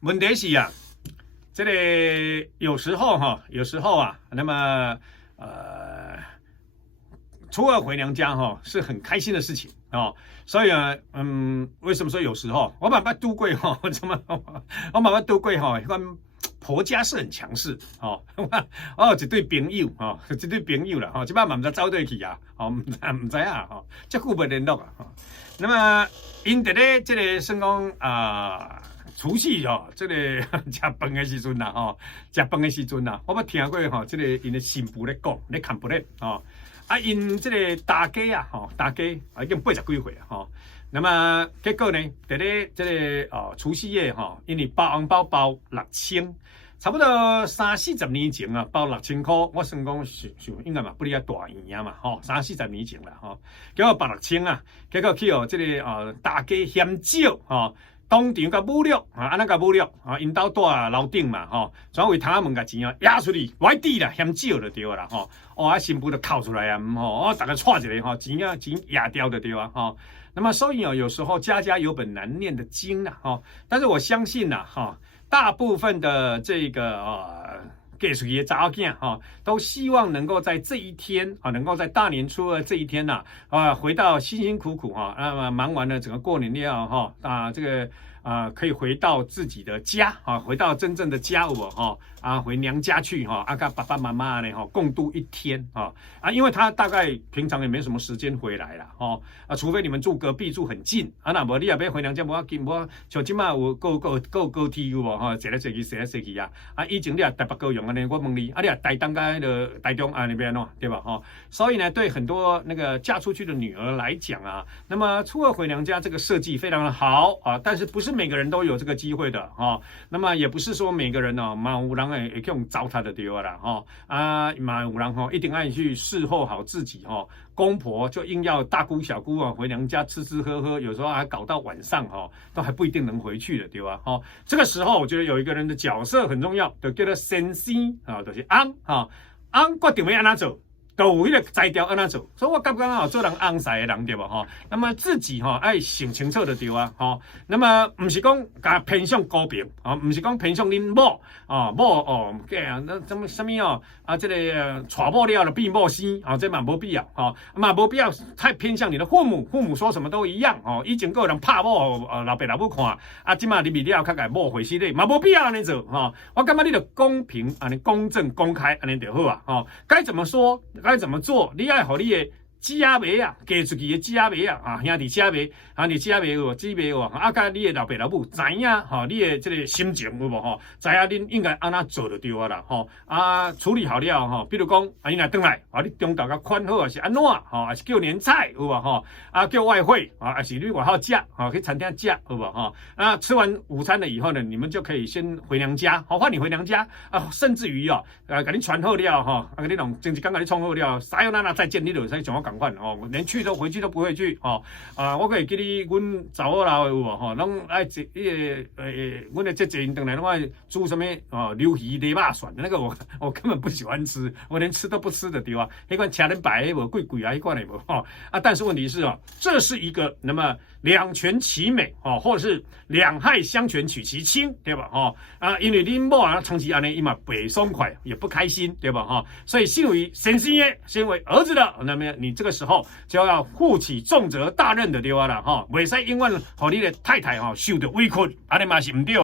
问题是啊，这个有时候啊，那么初二回娘家是很开心的事情哦。所以啊，为什么说有时候我慢慢度过我慢慢度过婆家是很强势哦，一对朋友哦，一对朋友啦，这摆嘛唔知走对去啊，唔知啊，这久没联络啊，那么因在咧这个算讲除夕这个食饭的时阵啦，食饭的时阵啦，我捌听过这个因的新妇咧讲，咧看不咧因这个大家大家已经80几岁啊，那么结果呢，在咧这个除夕夜因为包红包包6000，差不多30-40年前啊，包6000块，我算讲是应该嘛不哩啊大圆啊嘛，30-40年前啦结果包6000啊，结果去这个大家嫌少当场甲侮辱安那甲侮辱因兜住楼顶嘛转为窗仔门甲钱压出去，歪底啦，嫌少就对啦新妇就哭出来啊大家踹一个钱压掉就对啊那么所以有时候家家有本难念的经啦但是我相信大部分的这个给属于查某囝都希望能够在这一天能够在大年初二这一天回到辛辛苦苦那么忙完了整个过年了这个可以回到自己的家回到真正的家回娘家去跟爸爸妈妈呢共度一天因为他大概平常也没什么时间回来了除非你们住隔壁住很近那无你也要回娘家无要紧像今嘛有高铁有无坐来坐去坐来坐去以前你也台北高雄安尼我问你你也台东跟台中那边对吧所以呢对很多那个嫁出去的女儿来讲那么初二回娘家这个设计非常的好但是不是每个人都有这个机会的那么也不是说每个人嘛有人会去糟蹋的对啦嘛有人一定爱去侍候好自己公婆就硬要大姑小姑回娘家吃吃喝喝，有时候还搞到晚上都还不一定能回去的对吧这个时候我觉得有一个人的角色很重要，就叫做先生就是翁决定要安怎做，都有迄个材料安怎做，所以我感觉做人翁婿的人对吧那么自己爱想清楚就对啊那么不是讲甲偏向高平不是讲偏向恁某那什么这个娶某了就变某生这嘛没必要嘛没必要太偏向你的父母说什么都一样以前还有人拍某老爸老母看现在你未了较甲某回死咧嘛没必要安尼做我感觉你就公平安尼公正公开安尼就好该怎么说该怎么做，你要互你的姊妹嫁出去的姊妹兄弟姊妹兄弟姊妹姊妹甲你的老爸老母知影你的这个心情有无知影恁应该安怎做就对啦处理好了比如讲因若回来你中昼甲款好是安怎还是叫年菜有无叫外汇还是你外口食去餐厅食有无吃完午餐了以后呢，你们就可以先回娘家换你回娘家甚至于给你传好了给你弄经济刚给你创好了sayonara再见你就像我赶快连去都回去都不会去我可以给你阮查某老有无拢爱阮的这人回来拢爱煮什么鱿鱼泥巴蒜那个我根本不喜欢吃，我连吃都不吃的对吧那款吃人白无贵贵那款的无但是问题是这是一个那么两全其美或者是两害相权取其轻对吧因为恁某长期安尼伊嘛不爽快也不开心对吧所以身为先生的身为儿子的那么你这个时候就要负起重责大任的对吧啦袂使永远让你的太太受到委屈安尼嘛是唔对